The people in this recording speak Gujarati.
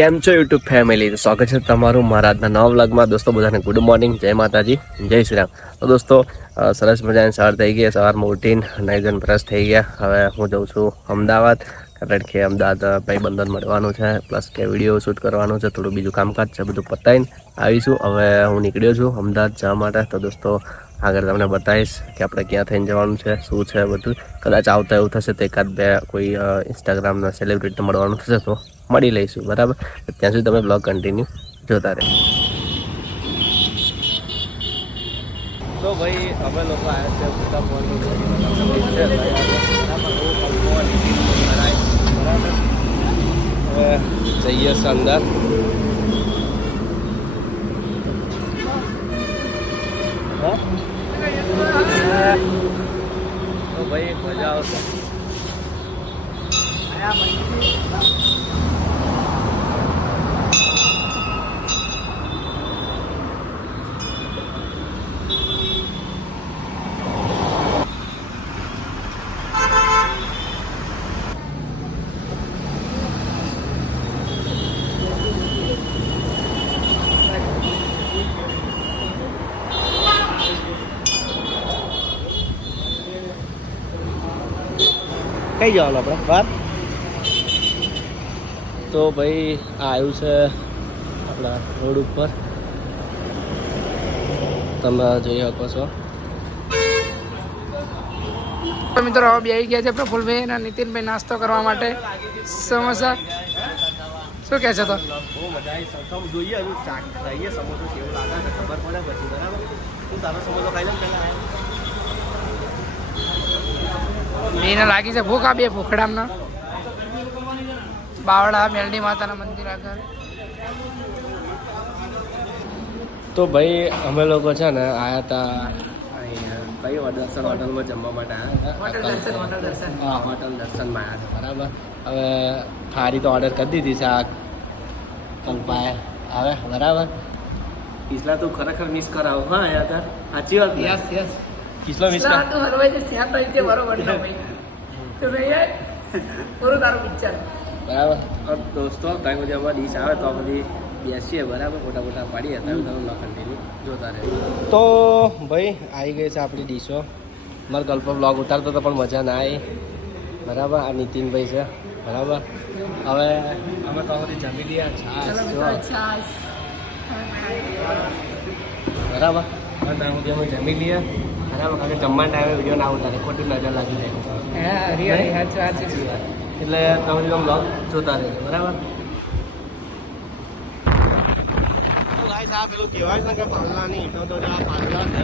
કેમ છો યુટ્યુબ ફેમિલી? સ્વાગત છે તમારું મારા આજના નવા વ્લોગમાં. દોસ્તો, બધાને ગુડ મોર્નિંગ જય માતાજી. જય શ્રી રામ તો દોસ્તો સરસ મજાની સવાર થઈ ગઈ. સવારમાં ઉઠીને નાઇઝન બ્રશ થઈ ગયા. હવે હું જઉં છું અમદાવાદ. કારણ કે અમદાવાદ ભાઈબંધન મળવાનું છે. પ્લસ કે વીડિયો શૂટ કરવાનું છે. થોડું બીજું કામકાજ છે, બધું પતાવીને આવીશું. હવે હું નીકળ્યો છું અમદાવાદ જવા માટે. તો દોસ્તો, આગળ તમને બતાવીશ કે આપણે ક્યાં થઈને જવાનું છે, શું છે બધું. કદાચ આવતા એવું થશે તો એકાદ બે કોઈ ઇન્સ્ટાગ્રામના સેલિબ્રિટીને મળવાનું થશે તો. મળી લઈશું બરાબર? ત્યાં સુધી તમે બ્લોગ કન્ટિન્યુ જોતા રહે તો ભાઈ અમે લોકો આવ્યા છે ભૂતા ફોનનું બરાબર? હવે જઈએ છે અંદર. હા? તો ભાઈ મજા આવશે. કઈ જવાનું આપણે? બહાર? તો ભાઈ આ આવ્યું છે આપણા રોડ ઉપર. તમે જોઈ શકો છો. તો મિત્રો હવે બે ગયા છે પ્રફુલભાઈ અને નીતિનભાઈ નાસ્તો કરવા માટે. સમોસા. શું કહે છે તો? જોઈએ સમોસો કેવું લાગે ખબર પડે પછી બરાબર? હું તારો સમોસો ખાઈ લઉં પહેલાં. બેને લાગી છે ભૂખ આ બે ભૂખડામના. બાવળા મેલડી માતાના મંદિર આગળ. તો ભાઈ અમે લોકો છે ને આવ્યા હતા અહીંયા કઈ દર્શન હોટલમાં જમવા માટે આવ્યા હોટલ દર્શન હા હોટલ દર્શનમાં આવ્યા હતા બરાબર. હવે થાળી તો ઓર્ડર કરી દીધી છે આ કંપાએ આવે બરાબર. ઈસલા તું ખરેખર મિસ કરાવો હા યાદ સાચી વાત? યસ યસ કિસલો મિસ કરાવ તો હરવાઈ છે શ્યામ ભાઈ છે બરોબર ભાઈ. તો ભાઈ પૂરું તારું પિક્ચર. બરાબર. દોસ્તો ત્યાં બધી અમારી ડીશ આવે તો બધી બેસીએ બરાબર? મોટા મોટા પાડીએ તમે તમે ન કન્ટિન્યુ જોતા રહે તો ભાઈ આવી ગઈ છે આપણી ડીશો. મારા ગલ્પ બ્લોગ ઉતારતો તો પણ મજા ના આવી. બરાબર? આ નીતિનભાઈ છે. બરાબર? હવે અમે તો બધી જમી લઈએ છાશ બરાબર? અમે જમી લઈએ બરાબર કારણ કે જમવાના ટાઈમે વીડિયો ના ઉતારે ખોટી નજર લાગી જાય. હા હરિયાળી હાચ હાચ એટલે તમે બધા બ્લોગ જોતા રહેજો બરાબર? તો ગાઈસ આ પેલું કહેવાય છે ને કે પાલનાની ઈંટો તો આ પાલના છે.